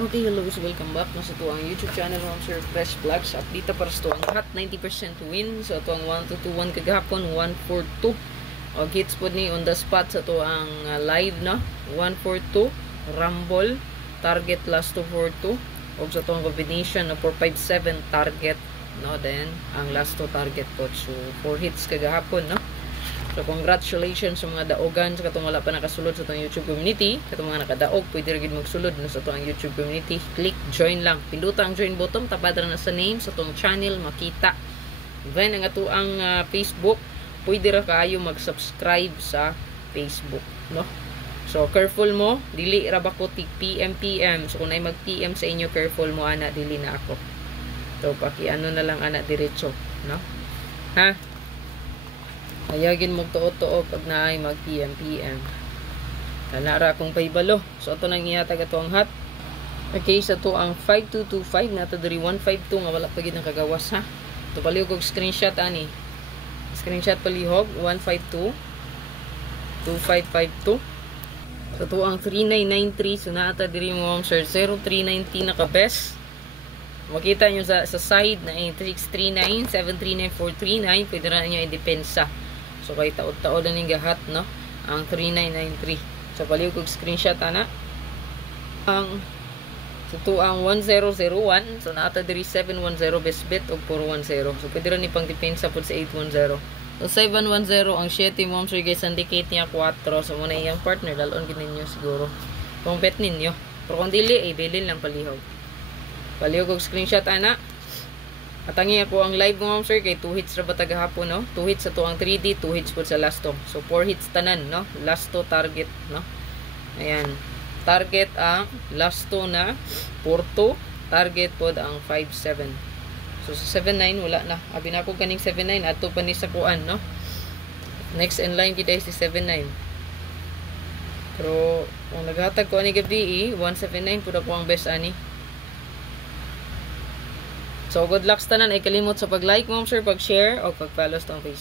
Okay, hello guys, welcome back na sa tuwang YouTube channel ng Sir Fresh Vlogs. Update para sa tuwang hot 90% win. So tuwang 1-2-1 kagahapon, 1-4-2. O hits po ni on the spot sa tuwang live na 1-4-2 rumble target last 2-4-2 o sa tuwang combination na 4-5-7 target, no, then ang last 2 target po. So 4 hits kagahapon, no. So, congratulations sa mga daogan sa katong wala pa nakasulod sa itong YouTube community. Katong mga nakadaog, pwede rin magsulod na sa itong YouTube community. Click join lang. Pinduta ang join button, tabad na sa name sa itong channel, makita. Then, ang ato ang Facebook, pwede rin kayo mag-subscribe sa Facebook, no? So, careful mo, dili ra ba ko PM. So, kung ay mag-PM sa inyo, careful mo, ana, dili na ako. So, paki-ano na lang, ana, diretso, no? Ha? Ayagin mo tuo-tuo pag naay mag PM. Kanara akong paibalo. So ato nang ihatag ato ang hot. Okay, sa to ang 5225 nato diri 152 nga wala pa gid nang kagawas, ha. To palihog og screenshot ani. Screenshot palihog 152 2552. Sa to ang 3993 so naata diri mo ang sir 0390 naka best. Makita nyo sa side na 8639 739439 pwede na nyo i-depensa. So, kay taod-taod na ning gahat, no? Ang 3993. So, palihog kong screenshot, ana. Ang ito ang 1001. So, naata diri 710 best bet o 410. So, pwede rin ipang depensa po sa 810. So, 710 ang 7 mo. So, guys, syndicate niya 4. So, muna iyang partner. Dalon gininyo siguro. Kung bet ninyo. Pero kung dili, bilin lang palihog. Palihog kong screenshot, ana. Atangi ako ang live mo, sir, kay 2 hits ra ba tagahapon, no? 2 hits sa to ang 3D, 2 hits po sa last 2. So 4 hits tanan, no? Last 2 target, no? Ayan. Target ang last 2 na 4-2, target po ang 5-7. So sa 7-9 wala na. Abi na ako kaning 7-9 ato pa ni sa kuan, no? Next in line kita si 7-9. Pero kung naghatag ko ani gabi, 179 pud ako ang best ani. So, good luck tanan. Ay kalimot sa pag-like mo, sir, pag-share, o pag-follow sa Facebook.